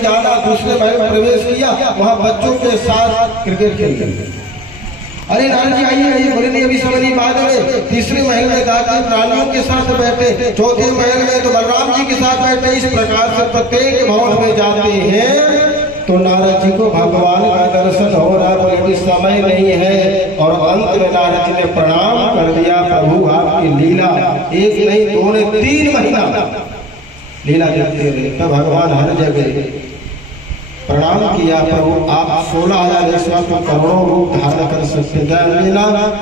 नहीं जाना, दूसरे महल में प्रवेश किया, वहां बच्चों के साथ क्रिकेट खेल। अरे नारद जी आइए आइए, बोले नहीं अभी समय नहीं, बाद में। तीसरे महल में जाकर प्राणियों के साथ बैठे, चौथे महल में तो बलराम जी के साथ बैठे। इस प्रकार से प्रत्येक भवन में जाते हैं तो नारद जी को भगवान का दर्शन हो रहा, बोले समय नहीं है। और अंत में नारद जी ने प्रणाम कर दिया, प्रभु आपकी लीला एक नहीं दो नहीं 3 महीना लीला देखते रहे। तो भगवान हर जगह प्रणाम किया, प्रभु आप 16,000 को करोड़ों रूप धारण कर सकते हैं।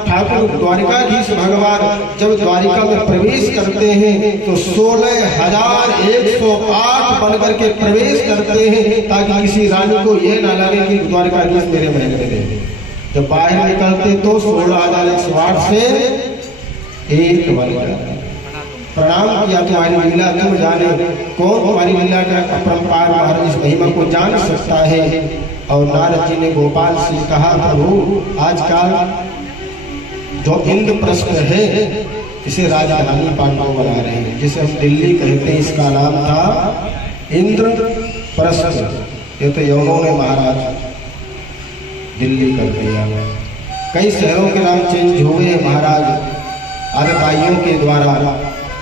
ठाकुर द्वारिकाधीश भगवान जब द्वारिका में प्रवेश करते हैं तो 16,108 बनकर के प्रवेश करते हैं, ताकि किसी रानी को यह ना लगे कि द्वारिकाधीश मेरे महल में है। जब बाहर निकलते तो 16,108 से एक बन गया। प्रणाम किया, तुम्हारी लीला तुम जाने, कौन तुम्हारी लीला का अपरंपार महाराज इस महिमा को जान सकता है। और नारद जी ने गोपाल से कहा, प्रभु आजकल जो इंद्रप्रस्थ है इसे राजधानी पांडव बना रहे हैं, जिसे हम दिल्ली कहते हैं, इसका नाम था इंद्रप्रस्थ। ये तो यवनों ने महाराज दिल्ली कर दिया। कई शहरों के नाम चेंज हुए महाराज आर्यभाइयों के द्वारा,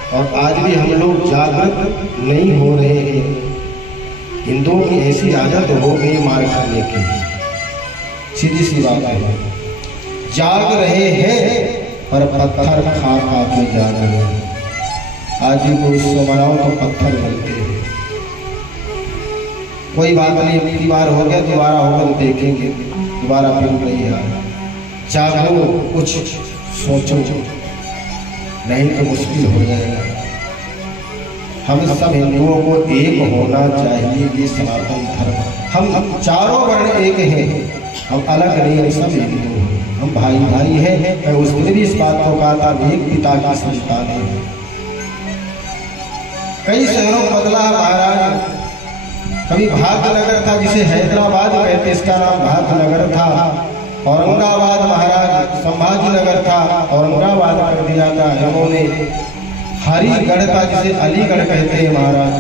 और आज भी हम लोग जागृत नहीं हो रहे हैं। हिंदुओं की ऐसी आदत हो गई मार खाने की, सीधी सी बात है। जाग रहे हैं पर पत्थर खा खा के जाग रहे हैं। आज भी कोई सो मनाओ तो पत्थर बनते हैं। कोई बात नहीं, अगली बार हो गया, दोबारा होगा तो देखेंगे, दोबारा फिर नहीं यार। जागो, कुछ सोचो, नहीं तो मुश्किल हो जाएगा। हम सब हिंदुओं को एक होना चाहिए, ये सनातन धर्म। हम चारों वर्ण एक हैं, हम अलग नहीं, हम सब हिंदू हैं, हम भाई भाई हैं। मैं उसने भी इस बात को कहा था, एक पिता की संतान है। कई शहरों में बदला महाराज, कभी भाग्यनगर था जिसे हैदराबाद कहते, इसका नाम भाग्यनगर था। औरंगाबाद महाराज संभाजी नगर था, औरंगाबाद कर दिया था इन्होंने। हरिगढ़ था जिसे अलीगढ़ कहते हैं महाराज।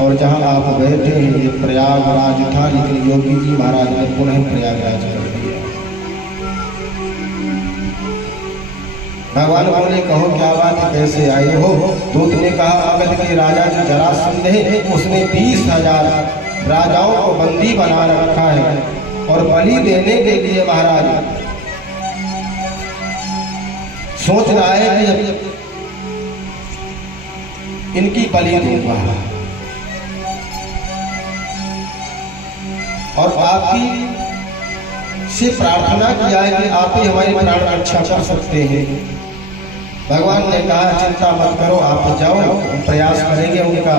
और जहां आप बैठे हैं ये प्रयागराज था, लेकिन योगी जी महाराज ने पुनः प्रयागराज कर दिया। भगवान बोले, कहो क्या बात है, कैसे आए हो? दूत ने कहा, अवध के राजा जो जरासंध है उसने 20,000 राजाओं को बंदी बना रखा है, और बलि देने के लिए महाराज सोच रहा है कि इनकी बलि दूंगा। और आपकी से प्रार्थना किया है कि आप ही हमारी प्राण रक्षा कर सकते हैं। भगवान ने कहा, चिंता मत करो, आप जाओ, हम प्रयास करेंगे, उनका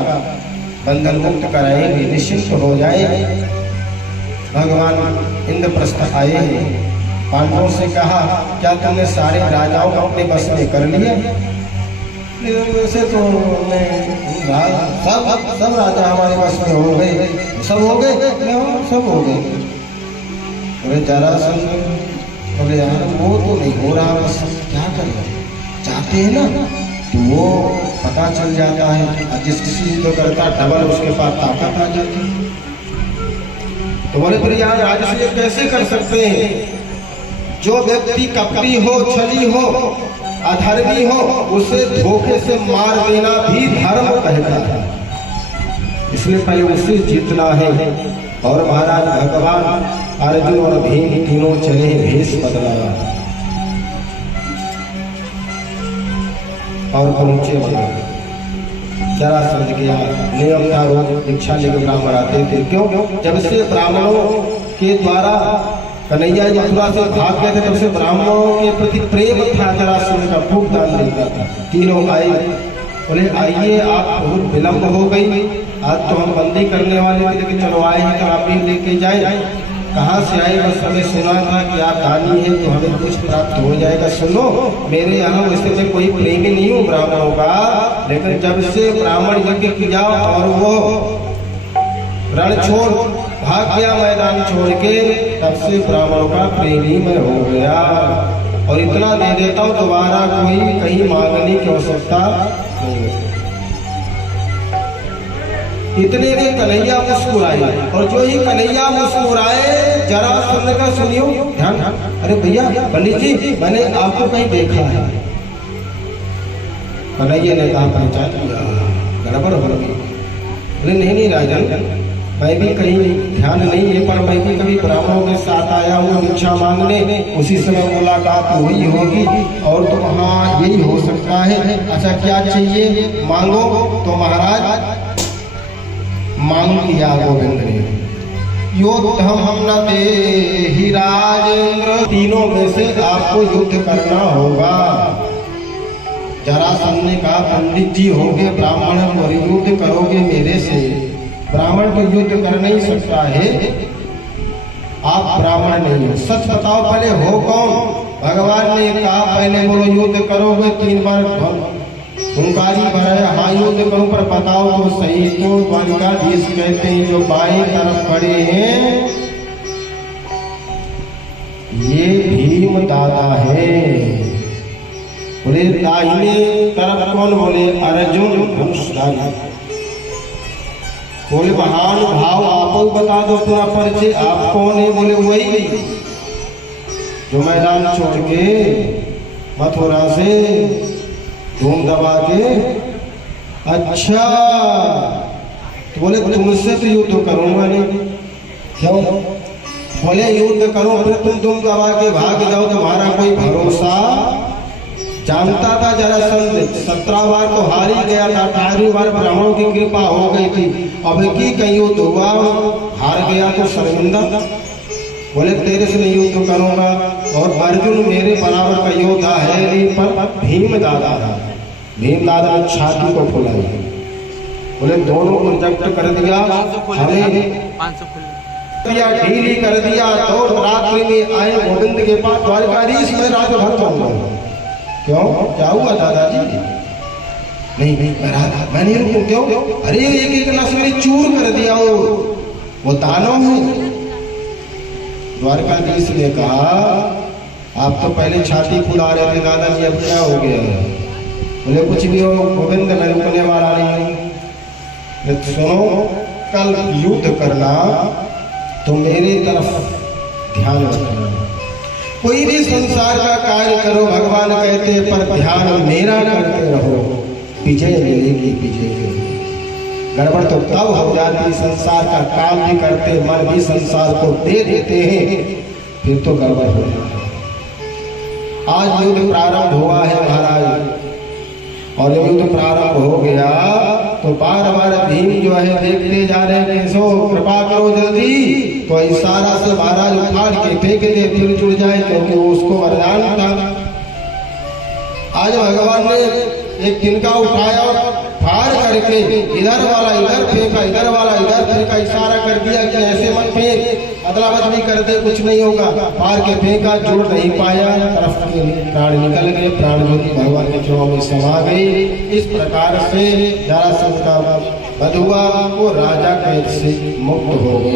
बंधन मुक्त कराएंगे, निश्चिंत हो जाएंगे। भगवान इंद्रप्रस्थ आए हैं, पांडवों से कहा, क्या तुमने सारे राजाओं को अपने बस में कर लिया? वैसे तो सब राजा हमारे बस में हो गए। सब हो गए? सब हो गए। बोले जरासंध, बोले यार वो तो नहीं हो रहा, बस क्या करें, चाहते हैं ना तो वो पता चल जाता है, जिस किसी को करता डबल उसके पास ताकत आ जाती है। तो बोले फिर यहाँ राजसूय कैसे कर सकते हैं? जो व्यक्ति कपटी हो, छली हो, अधर्मी हो, उसे धोखे से मार देना भी धर्म कहता है। इसलिए पहले उसे जीतना है। और महाराज भगवान अर्जुन और भीम तीनों चले, भेष बदला और पहुंचे वहां। जरासंध गया, नियम था रोज दीक्षा लेकर ब्राह्मण आते थे। क्यों? जब से ब्राह्मणों के द्वारा कन्हैया मथुरा से भाग गए थे, तब से ब्राह्मणों के प्रति प्रेम था। जरासंध का खूब दान देता था। तीनों आए, बोले आइए, आप बहुत विलम्ब हो गई, आज तो हम बंदी करने वाले थे, लेकिन चलो आए हैं तो आप ही लेके जाए। कहाँ से आए? बस हमें सुना था कि आप दानी हैं तो हमें कुछ प्राप्त हो जाएगा। सुनो, मेरे यहाँ वैसे मैं कोई प्रेमी नहीं हूँ ब्राह्मणों का, लेकिन जब से ब्राह्मण यज्ञ किया और वो रण छोड़ भाग गया, मैदान छोड़ के, तब से ब्राह्मणों का प्रेमी मैं हो गया। और इतना दे देता हूँ, दोबारा कोई कहीं मांगने की आवश्यकता नहीं। इतने में कन्हैया मुस्कुराए, और जो ही कन्हैया मुस्कुराए जरासंध का सुनियो ध्यान, अरे भैया पंडित जी मैंने आपको कहीं देखा है। कन्हैया ने कहा पहचान लिया, गड़बड़ हो गई। अरे नहीं राजन, मैं भी कहीं ध्यान नहीं है, पर मैं भी कभी ब्राह्मणों के साथ आया हूँ भिक्षा मांगने, उसी समय मुलाकात हुई होगी, और तो हाँ यही हो सकता है। अच्छा क्या चाहिए मांगो? तो महाराज मांग किया गोविंद ने, युद्धम न देहि राजेंद्र, तीनों में से आपको युद्ध करना होगा। जरासंध ने कहा पंडित जी होगे ब्राह्मण और युद्ध करोगे मेरे से? ब्राह्मण तो युद्ध कर नहीं सकता है, आप ब्राह्मण नहीं हो। सच बताओ पहले हो कौन? भगवान ने कहा पहले बोलो युद्ध करोगे, 3 बार हुंकारी भरे, हाँ युद्ध करो, पर बताओ तो सही। तो द्वारिकाधीश कहते हैं जो बाएं तरफ खड़े हैं ये भीम दादा है। बोले दाहिने तरफ कौन? बोले अर्जुन धनुषधारी। बोले महान भाव आप बता दो पूरा परिचय, आप कौन है? बोले वही जो मैदान छोड़ के मथुरा से धूम दबा के। अच्छा तो बोले तुमसे तो युद्ध करूंगा नहीं। क्यों? बोले युद्ध करो फिर तुम धूम दबा के भाग जाओ, तुम्हारा कोई भरोसा? जानता था जरासंध 17 बार तो हार ही गया था, 18वीं बार ब्राह्मणों की कृपा हो गई थी। अब की कहीं युद्ध हुआ हार गया तो शर्मिंदा। बोले तेरे से नहीं युद्ध करूंगा, और अर्जुन मेरे बराबर का योद्धा है नहीं, पर भीम दादा है। भीम दादा ने छाती को फुलाई, बोले दोनों को रिजेक्ट कर दिया, हमें 500 दिया, ढीली कर दिया। तो रात्रि में आए गोविंद के पास, द्वारिकाधीश में रात भर जाऊंगा। क्यों क्या हुआ दादाजी? नहीं मैं नहीं रुकूं। क्यों? अरे एक नस मेरी चूर कर दिया, वो दानव है। द्वारकाधीश ने कहा आप तो पहले छाती फुला रहे थे दादाजी, अब क्या हो गया? बोले कुछ भी हो गोविंद, मैं रुकने वाला नहीं हूं। सुनो कल युद्ध करना तो मेरी तरफ ध्यान रखना। कोई भी संसार का कार्य करो भगवान कहते, पर ध्यान मेरा करते रहो, विजय मिलेगी। विजय गड़बड़ तो तब हो जाती, संसार का काम भी करते मन भी संसार को दे देते हैं, फिर तो गड़बड़ हो जाता है। आज युद्ध प्रारंभ हुआ है महाराज, और युद्ध प्रारंभ हो गया तो बार बार भीम जो है देखते जा रहे हैं, सो कृपा करो जल्दी। तो इशारा से महाराज उखाड़ के फेंक दे, फिर जुड़ जाए, क्योंकि वो उसको वरदान था। आज भगवान ने एक तिनका उठाया, फाड़ करके इधर वाला इधर फेंका, इधर वाला इधर फेंका, इशारा कर दिया कि ऐसे मत फेंक, अदला बदली कर दे, कुछ नहीं होगा। फाड़ के फेंका, जुड़ नहीं पाया, तरफ के प्राण निकल गए, प्राण ज्योति भगवान के चरणों में समा गई। इस प्रकार से जरासंध का वध हुआ, वो राजा कैद से मुक्त हो गए।